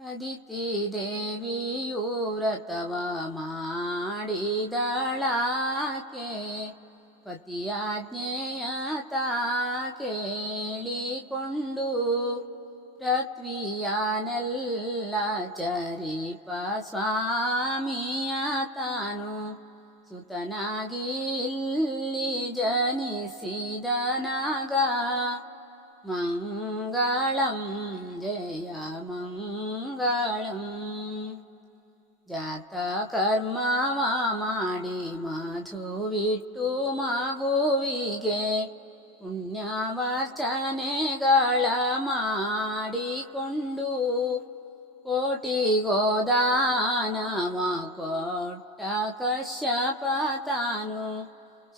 ಅದಿತಿ ದೇವಿಯು ವ್ರತವ ಪತಿಯಾಜ್ಞೆಯ ತಾ ಕೇಳಿಕೊಂಡು ಪೃಥ್ವಿಯನೆಲ್ಲ ಚರಿಪ ಸ್ವಾಮಿಯ ತಾನು ಸುತನಾಗಿ ಇಲ್ಲಿ ಜನಿಸಿದನಾಗ ಮಂಗಳಂ ಜಯ ಮಂಗಳಂ ಜಾತ ಕರ್ಮವ ಮಾಡಿ ಮಧುವಿಟ್ಟು ಮಗುವಿಗೆ ಪುಣ್ಯವಾರ್ಚನೆಗಳ ಮಾಡಿಕೊಂಡು ಕೋಟಿ ಗೋದಾನವ ಕೊಟ್ಟ ಕಶ್ಯಪ ತಾನು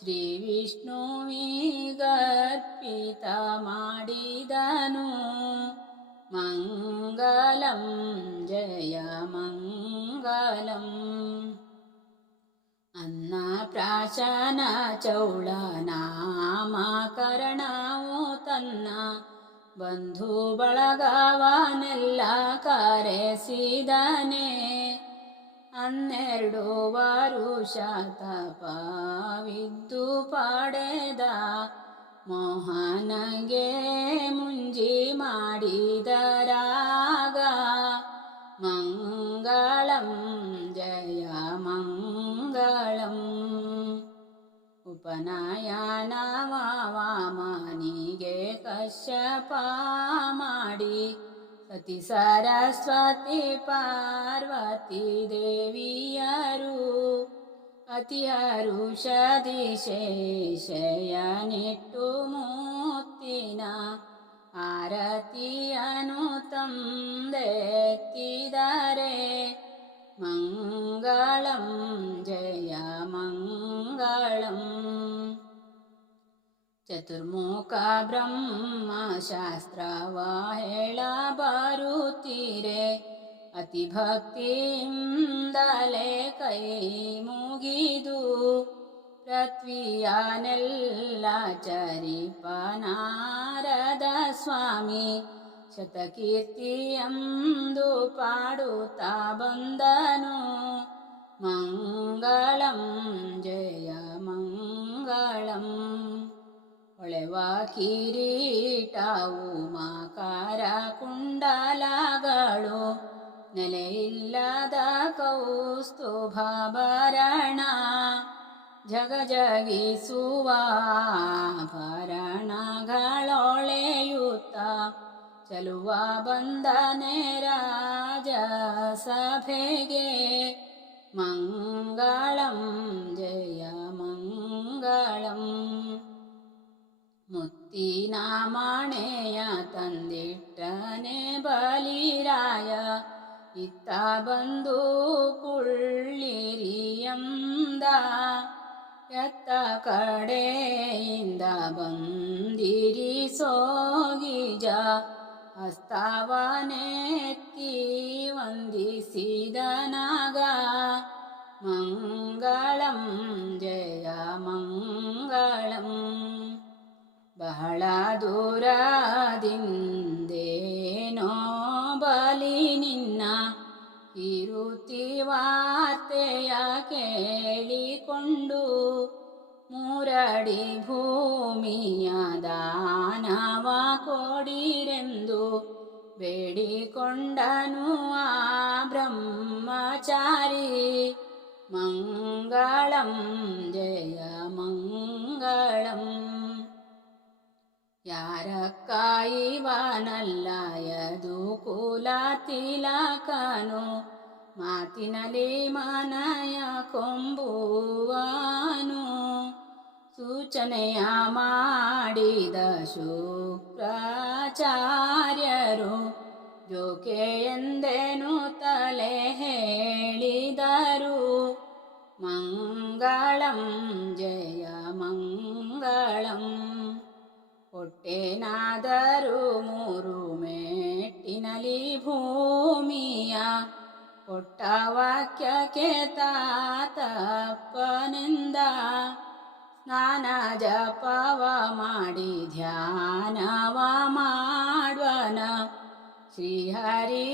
ಶ್ರೀ ವಿಷ್ಣುವಿಗರ್ಪಿತ ಮಾಡಿದನು ಮಂಗಲಂ ಜಯ ಮಂಗಲಂ. ಅನ್ನ ಪ್ರಾಶನ ಚೌಳ ನಾಮಕರಣವು ತನ್ನ ಬಂಧು ಬಳಗವನೆಲ್ಲ ಕರೆಸಿದನೆ. ಹನ್ನೆರಡು ವರುಷ ತಪವಿದ್ದು ಪಡೆದ ಮೋಹನಗೆ ಮುಂಜಿ ಮಾಡಿದರಾಗ ಮಂಗಳಂ ಜಯ ಮಂಗಳಂ. ಉಪನಯನ ವಾಮನಿಗೆ ಕಶ್ಯಪ ಮಾಡಿ सति सरस्वती पार्वती देवी अरु अति अरुषदिशेषयनिट्टु मूर्तिना आरति अनुतं देति दारे मङ्गळम् ಚತುರ್ಮುಖ ಬ್ರಹ್ಮ ಶಾಸ್ತ್ರವ ಹೇಳ ಬರುತ್ತೀರೆ ಅತಿ ಭಕ್ತಿಯಿಂದಲೇ ಕೈ ಮುಗಿದು ಪೃಥ್ವಿಯನೆಲ್ಲ ಚರಿಪ ನಾರದ ಸ್ವಾಮಿ ಶತಕೀರ್ತಿಯಂದು ಪಾಡುತ್ತಾ ಬಂದನು ಮಂಗಳಂ ಜಯ ಮಂಗಳಂ ಹೊಳೆವ ಕಿರೀಟವು ಮಕರ ಕುಂಡಲಗಳು ನೆಲೆಯಿಲ್ಲದ ಕೌಸ್ತುಭಾಭರಣ ಜಗ ಜಗಿಸುವ ಭರಣಗಳೊಳೆಯುತ್ತ ಚಲುವ ಬಂದನೆ ರಾಜ ಸಭೆಗೆ ಮಂಗಳಂ ಜಯ ಮುತ್ತಿನ ಮಾಣೆಯ ತಂದಿಟ್ಟನೆ ಬಲಿರಾಯ ಇತ್ತ ಬಂದು ಕುಳ್ಳಿರಿಯಂದ ಎತ್ತ ಕಡೆಯಿಂದ ಬಂದಿರಿ ಸೋಗಿಜ ಹಸ್ತವನೆತ್ತಿ ದೂರದಿಂದೇನೋ ಬಲಿ ನಿನ್ನ ಕಿರುತಿ ವಾರ್ತೆಯ ಕೇಳಿಕೊಂಡು ಮೂರಡಿ ಭೂಮಿಯ ದಾನವ ಕೊಡಿರೆಂದು ಬೇಡಿಕೊಂಡನು ಆ ಬ್ರಹ್ಮಚಾರಿ ಮಂಗಳಂ ಜಯ ಮಂಗಳಂ ಯಾರಕ್ಕಾಯಿವನಲ್ಲಯದು ಕುಲ ತಿಲಕನು ಮಾತಿನಲ್ಲಿ ಮನಯ ಕೊಂಬುವನು. ಸೂಚನೆಯ ಮಾಡಿದ ಶುಕ್ರಾಚಾರ್ಯರು ಜೋಕೆ ಎಂದೇನು ತಲೆ ಹೇಳಿದರು. ಮಂಗಳಂ, ಜಯ ಮಂಗಳಂ. ಹೊಟ್ಟೆನಾದರೂ ಮೂರು ಮೆಟ್ಟಿನಲಿ ಭೂಮಿಯ ಕೊಟ್ಟ ವಾಕ್ಯಕ್ಕೆ ತಾತಪ್ಪನಿಂದ ಸ್ನಾನ ಜಪವ ಮಾಡಿ ಧ್ಯಾನವ ಮಾಡುವನ ಶ್ರೀಹರಿ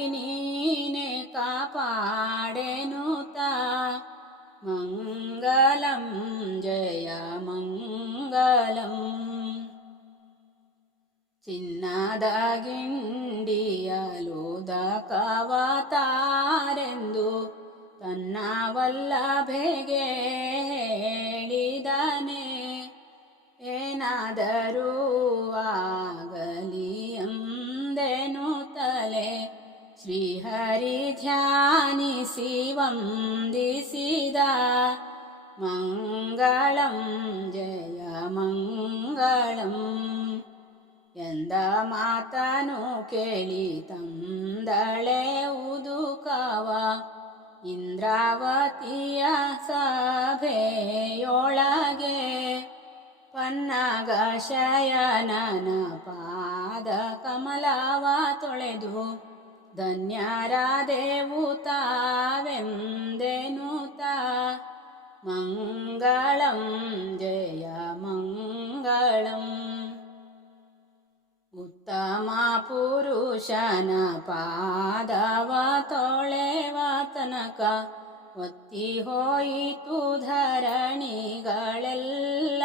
ಚಿನ್ನದ ಗಿಂಡಿಯಲುದಕವತಾರೆಂದು ತನ್ನ ವಲ್ಲಭೆಗೆ ಹೇಳಿದನೆ. ಏನಾದರೂ ಆಗಲಿ ಎಂದೆನು ತಲೆ. ಶ್ರೀಹರಿ ಧ್ಯಾನಿಸಿ ವಂದಿಸಿದ ಮಂಗಳಂ ಜಯ ಮಂಗಳಂ. ಎಂದ ಮಾತನು ಕೇಳಿ ತಂದಳೆ ಉದುಕವ. ಇಂದ್ರಾವತಿಯ ಸಭೆಯೊಳಗೆ ಪನ್ನಗ ಶಯನನ ಪಾದ ಕಮಲವ ತೊಳೆದು, ಧನ್ಯರಾದೆವು ತಾವೆಂದೆನುತ. ಮಂಗಳಂ, ಜಯ ಮಂಗಳಂ. ಪುರುಷನ ಪಾದವ ತೊಳೆವ ತನಕ ಒತ್ತಿ ಹೋಯಿತು ಧರಣಿಗಳೆಲ್ಲ.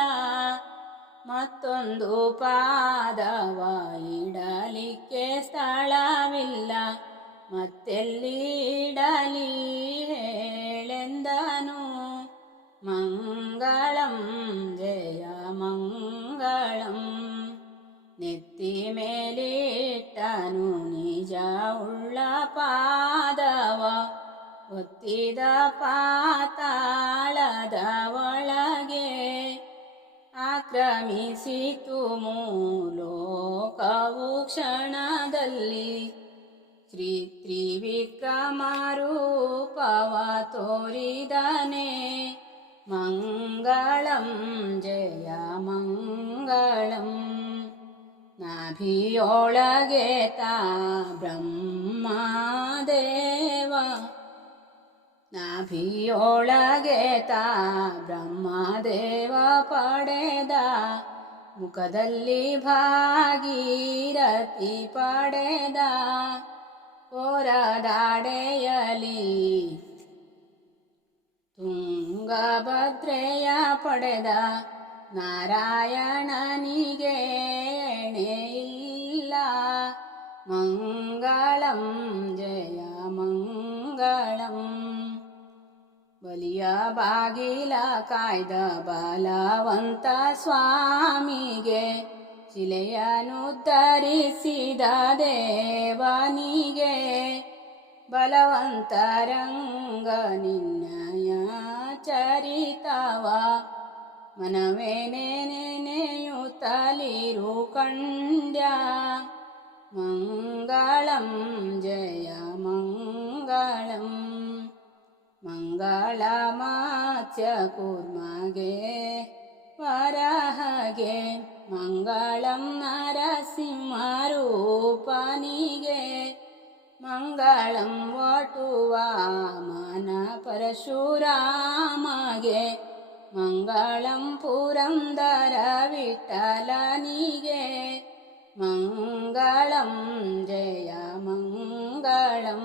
ಮತ್ತೊಂದು ಪಾದವ ಇಡಲಿಕ್ಕೆ ಸ್ಥಳವಿಲ್ಲ. ಮತ್ತೆಲ್ಲಿ ಇಡಲಿ ಹೇಳೆಂದನು? ಮಂಗಳಂ ಜಯ ಮೇಲಿಟ್ಟನು ನಿಜ ಉಳ್ಳ ಪಾದವ, ಒತ್ತಿದ ಪಾತಾಳದ ಒಳಗೆ ಆಕ್ರಮಿಸಿತು ಮೂಲೋಕವು ಕ್ಷಣದಲ್ಲಿ. ಶ್ರೀ ತ್ರಿವಿಕ್ರಮ ರೂಪವ ತೋರಿದನೆ, ಮಂಗಳಂ ಜಯ ಮಂಗಳಂ. ನಾಭಿಯೊಳಗೆ ತಾ ಬ್ರಹ್ಮದೇವ. ನಾಭಿಯೊಳಗೆ ತಾ ಬ್ರಹ್ಮದೇವ ಪಡೆದ ಮುಖದಲ್ಲಿ ಭಾಗೀರತಿ ಪಡೆದ ಕೋರದಾಡೆಯಲಿ ತುಂಗಭದ್ರೆಯ ಪಡೆದ ನಾರಾಯಣನಿಗೆ ಮಂಗಳಂ ಜಯ ಮಂಗಳಂ. ಬಲಿಯ ಬಾಗಿಲ ಕಾಯ್ದ ಬಲವಂತ ಸ್ವಾಮಿಗೆ ಶಿಲೆಯನ್ನುದ್ಧರಿಸಿದ ದೇವನಿಗೆ ಬಲವಂತರಂಗ ನಿನ್ನಯ ಚರಿತವ. मनवे ने ने नेयु तलिरु कण्ड्या मङ्गलं जय मङ्गलं मङ्गलमाच्य कुर्मगे वराहगे मङ्गलं नरसिंहरूपनिगे मङ्गलं वटुवा मन परशुरामगे मङ्गलं पुरं दरविठलनीगे मङ्गलं जया मङ्गलं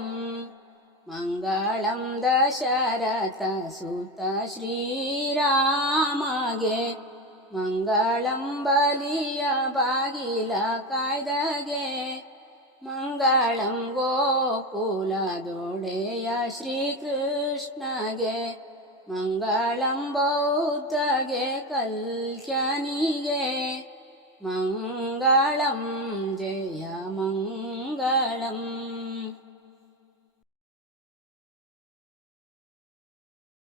मङ्गलं दशरथसूत श्रीरामगे मङ्गलं बलिया बागिलायगे मङ्गलं गोकुलोडेया श्रीकृष्णगे ಮಂಗಳಂಬೌತಗೆ ಕಲ್ಕ್ಯನಿಗೆ. ಮಂಗಳಂ ಜಯ ಮಂಗಳಂ.